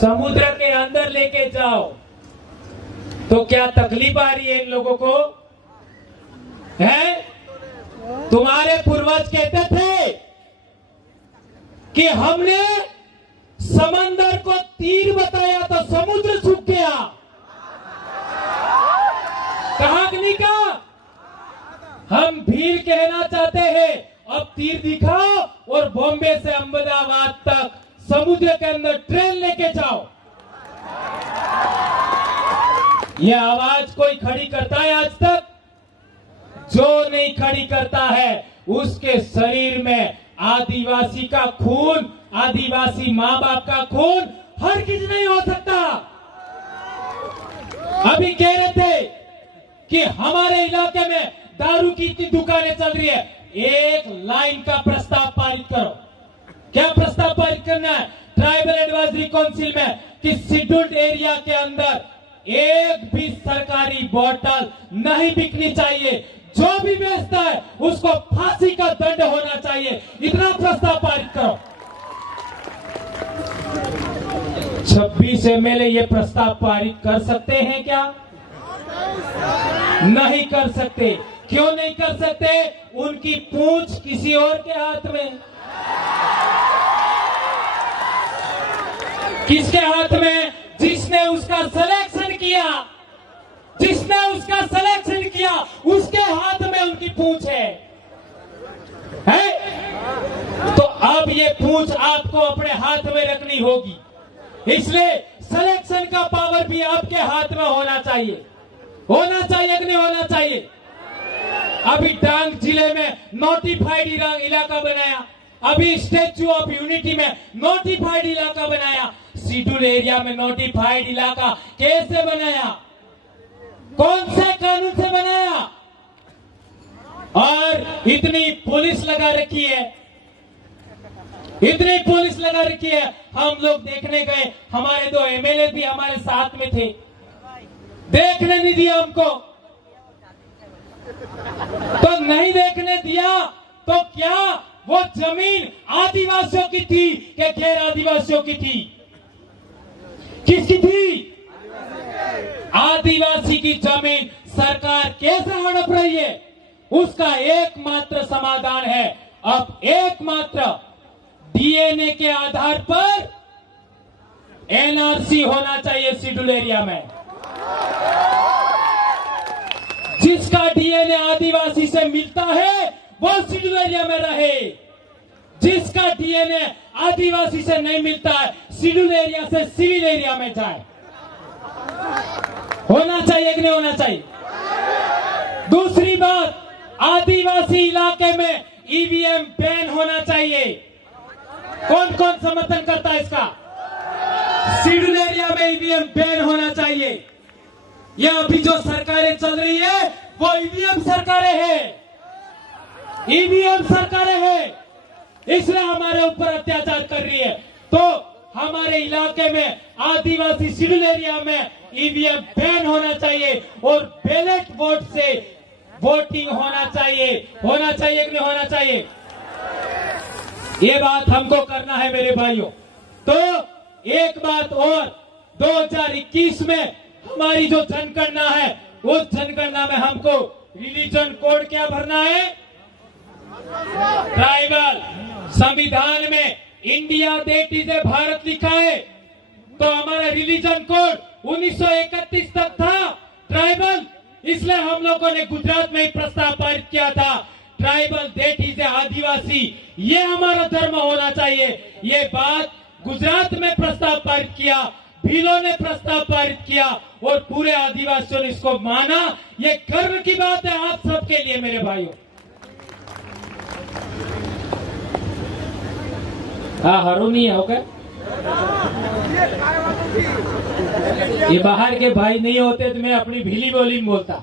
समुद्र के अंदर लेके जाओ तो क्या तकलीफ आ रही है इन लोगों को? है? तुम्हारे पूर्वज कहते थे कि हमने समंदर को तीर बताया तो समुद्र सूख गया। कहा कि नहीं कहा? हम भीड़ कहना चाहते हैं, अब तीर दिखाओ और बॉम्बे से अहमदाबाद तक समुद्र के अंदर ट्रेन लेके जाओ। यह आवाज कोई खड़ी करता है आज तक? जो नहीं खड़ी करता है उसके शरीर में आदिवासी का खून, आदिवासी माँ बाप का खून हर किसी नहीं हो सकता। अभी कह रहे थे कि हमारे इलाके में दारू की इतनी दुकानें चल रही है, एक लाइन का प्रस्ताव पारित करो। क्या प्रस्ताव पारित करना है? ट्राइबल एडवाइजरी काउंसिल में कि शेड्यूल्ड एरिया के अंदर एक भी सरकारी बोतल नहीं बिकनी चाहिए, जो भी बेचता है उसको फांसी का दंड होना चाहिए, इतना प्रस्ताव पारित करो। 26 एमएलए ये प्रस्ताव पारित कर सकते हैं क्या? नहीं कर सकते। क्यों नहीं कर सकते? उनकी पूंछ किसी और के हाथ में। किसके हाथ में? जिसने उसका सिलेक्शन किया, जिसने उसका सिलेक्शन किया उसके हाथ में उनकी पूंछ है? तो अब ये पूंछ आपको अपने हाथ में रखनी होगी, इसलिए सिलेक्शन का पावर भी आपके हाथ में होना चाहिए। होना चाहिए कि नहीं होना चाहिए? अभी डांग जिले में नोटिफाइड इलाका बनाया, अभी स्टेच्यू ऑफ यूनिटी में नोटिफाइड इलाका बनाया, शेड्यूल एरिया में नोटिफाइड इलाका कैसे बनाया? कौन से कानून से बनाया? और इतनी पुलिस लगा रखी है, इतनी पुलिस लगा रखी है। हम लोग देखने गए, हमारे 2 एमएलए भी हमारे साथ में थे, देखने नहीं दिया हमको। तो नहीं देखने दिया तो क्या वो जमीन आदिवासियों की थी कि गैर आदिवासियों की थी? किसकी थी? आदिवासी की जमीन सरकार कैसे हड़प रही है? उसका एकमात्र समाधान है, अब एकमात्र डीएनए के आधार पर एनआरसी होना चाहिए शेड्यूल एरिया में। जिसका डीएनए आदिवासी से मिलता है वो शेड्यूल एरिया में रहे, जिसका डीएनए आदिवासी से नहीं मिलता है शेड्यूल एरिया से सिविल एरिया में जाए। होना चाहिए कि नहीं होना चाहिए? दूसरी बात, आदिवासी इलाके में ईवीएम बैन होना चाहिए। कौन कौन समर्थन करता है इसका? शेड्यूल एरिया में ईवीएम बैन होना चाहिए। यह अभी जो सरकारें चल रही है वो ईवीएम सरकारें हैं, ईवीएम सरकारें हैं, इसलिए हमारे ऊपर अत्याचार कर रही है। तो हमारे इलाके में आदिवासी शेड्यूल एरिया में ईवीएम बैन होना चाहिए और बैलेट वोट से वोटिंग होना चाहिए। होना चाहिए कि नहीं होना चाहिए? ये बात हमको करना है मेरे भाइयों। तो एक बात और, 2021 में हमारी जो जनगणना है उस जनगणना में हमको रिलीजन कोड क्या भरना है? ट्राइबल। संविधान में India that is a Bharat लिखा है, तो हमारा रिलीजन कोड 1931 तक था ट्राइबल, इसलिए हम लोगों ने गुजरात में एक प्रस्ताव पारित किया था, ट्राइबल देट इज ए आदिवासी, ये हमारा धर्म होना चाहिए। ये बात गुजरात में प्रस्ताव पारित किया, भीलों ने प्रस्ताव पारित किया और पूरे आदिवासियों ने इसको माना। ये गर्व की बात है आप सबके लिए मेरे भाइयों। हाँ, हरू नहीं हो गए, ये बाहर के भाई नहीं होते तो मैं अपनी भीली बोली में बोलता।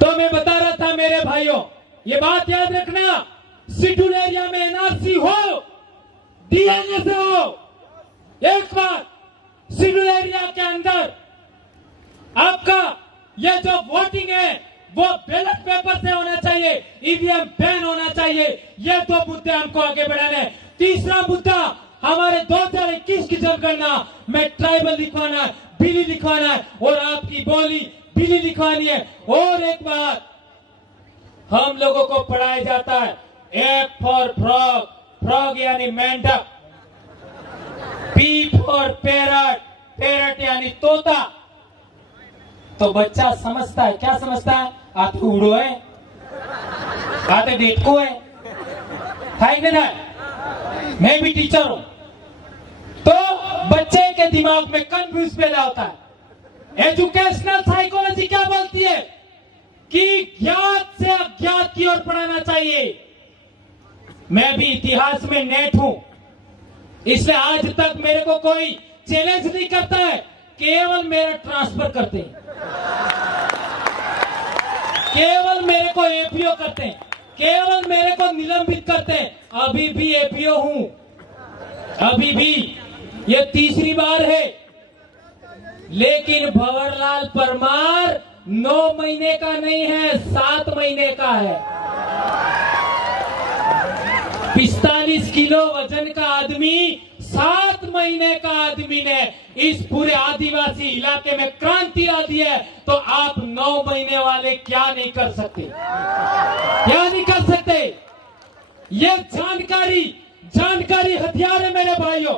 तो मैं बता रहा था मेरे भाइयों, ये बात याद रखना, शेड्यूल एरिया में एनआरसी हो, डीएनए से हो। एक बात, शेड्यूल एरिया के अंदर आपका ये जो वोटिंग है वो बैलेट पेपर से होना चाहिए, ईवीएम बैन होना चाहिए। ये 2 मुद्दे हमको आगे बढ़ाने। तीसरा मुद्दा, हमारे 2021 की जनगणना में ट्राइबल लिखवाना है, बिली लिखवाना है और आपकी बोली बिली लिखवानी है। और एक बात हम लोगों को पढ़ाया जाता है, ए फॉर फ्रॉग, फ्रॉग यानी मेंढक, पी फॉर पैरट, पैरट यानी तोता। तो बच्चा समझता है, क्या समझता है? आप उड़ो है, आते डेटको है, ना? मैं भी टीचर हूं, तो बच्चे के दिमाग में कंफ्यूज पैदा होता है। एजुकेशनल साइकोलॉजी क्या बोलती है कि ज्ञात से अज्ञात की ओर पढ़ाना चाहिए। मैं भी इतिहास में नेट हूं, इसलिए आज तक मेरे को कोई चैलेंज नहीं करता है, केवल मेरा ट्रांसफर करते हैं, केवल मेरे को एपीओ करते हैं, केवल मेरे को निलंबित करते हैं। अभी भी एपीओ हूं, अभी भी, ये तीसरी बार है। लेकिन भंवरलाल परमार 9 महीने का नहीं है, 7 महीने का है। 45 किलो वजन का आदमी, 7 महीने का आदमी ने इस पूरे आदिवासी इलाके में क्रांति ला दी है, तो आप 9 महीने वाले क्या नहीं कर सकते? क्या नहीं कर सकते? ये जानकारी हथियार है मेरे भाइयों।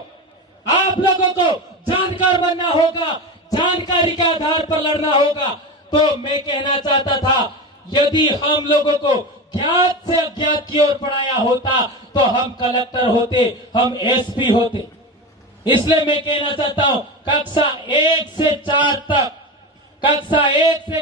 आप लोगों को जानकार बनना होगा, जानकारी के आधार पर लड़ना होगा। तो मैं कहना चाहता था, यदि हम लोगों को ज्ञात से अज्ञात की ओर पढ़ाया होता तो हम कलेक्टर होते, हम एसपी होते। इसलिए मैं कहना चाहता हूं, कक्षा 1 से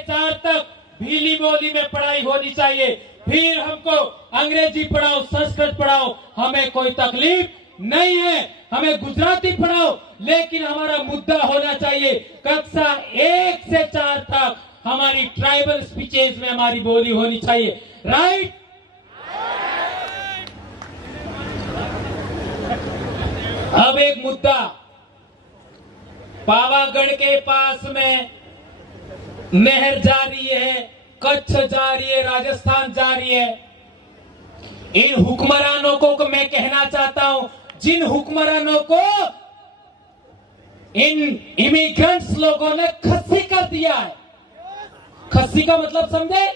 4 तक भीली बोली में पढ़ाई होनी चाहिए। फिर हमको अंग्रेजी पढ़ाओ, संस्कृत पढ़ाओ, हमें कोई तकलीफ नहीं है। हमें गुजराती पढ़ाओ, लेकिन हमारा मुद्दा होना चाहिए कक्षा 1 से 4 तक हमारी ट्राइबल स्पीचेस में हमारी बोली होनी चाहिए। राइट? अब एक मुद्दा, पावागढ़ के पास में नहर जा रही है, कच्छ जा रही है, राजस्थान जा रही है। इन हुक्मरानों को मैं कहना चाहता हूं, जिन हुक्मरानों को इन इमिग्रेंट्स लोगों ने खस्सी कर दिया है। खस्सी का मतलब समझे?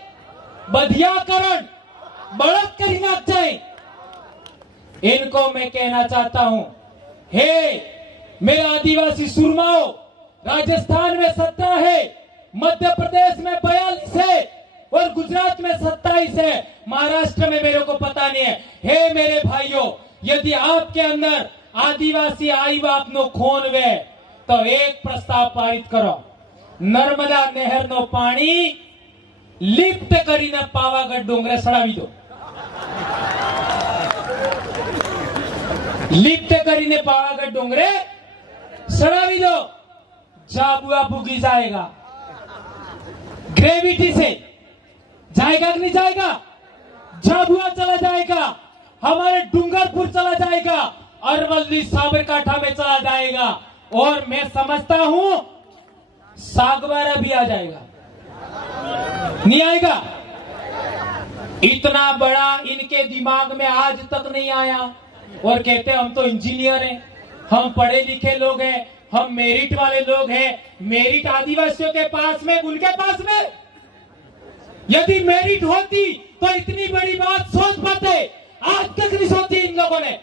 बधियाकरण, बढ़त करी ना चाहिए। इनको मैं कहना चाहता हूं, हे मेरे आदिवासी सुरमाओ, राजस्थान में 17 है, मध्य प्रदेश में 42 है और गुजरात में 27 है, महाराष्ट्र में मेरे को पता नहीं है। हे मेरे भाइयों, यदि आपके अंदर आदिवासी आई बाप नो खून वे, तो एक प्रस्ताव पारित करो, नर्मदा नहर नो पानी लिफ्ट करीने पावागढ़ डोंगरे सड़ावी दो। लिफ्ट करीने पावागढ़ डोंगरे सड़ावी दो, जाबुआ बुगी जाएगा। ग्रेविटी से जाएगा कि नहीं जाएगा? झाबुआ चला जाएगा, हमारे डूंगरपुर चला जाएगा, अरवल्ली साबरकांठा में चला जाएगा, और मैं समझता हूं सागवारा भी आ जाएगा। नहीं आएगा? इतना बड़ा इनके दिमाग में आज तक नहीं आया, और कहते हम तो इंजीनियर हैं, हम पढ़े लिखे लोग हैं, हम मेरिट वाले लोग हैं। मेरिट आदिवासियों के पास में, उनके पास में यदि मेरिट होती तो इतनी बड़ी बात सोच पाते, आज तक नहीं सोची इन लोगों ने।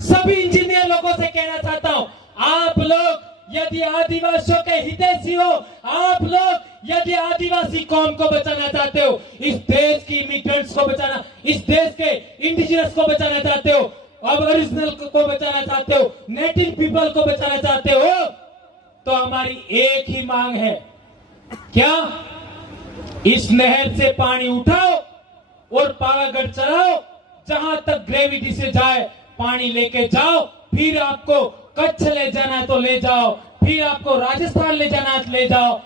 सभी इंजीनियर लोगों से कहना चाहता हूं, आप लोग यदि आदिवासियों के हितैषी हो, आप लोग यदि आदिवासी कौम को बचाना चाहते हो, इस देश की इमिग्रेंट्स को बचाना, इस देश के इंडिजिनस को बचाना चाहते हो, अबोरिजिनल को बचाना चाहते हो, नेटिव पीपल को बचाना चाहते हो, तो हमारी एक ही मांग है, क्या? इस नहर से पानी उठाओ और पावागढ़ चलाओ, जहां तक ग्रेविटी से जाए पानी लेके जाओ। फिर आपको कच्छ ले जाना तो ले जाओ, फिर आपको राजस्थान ले जाना तो ले जाओ,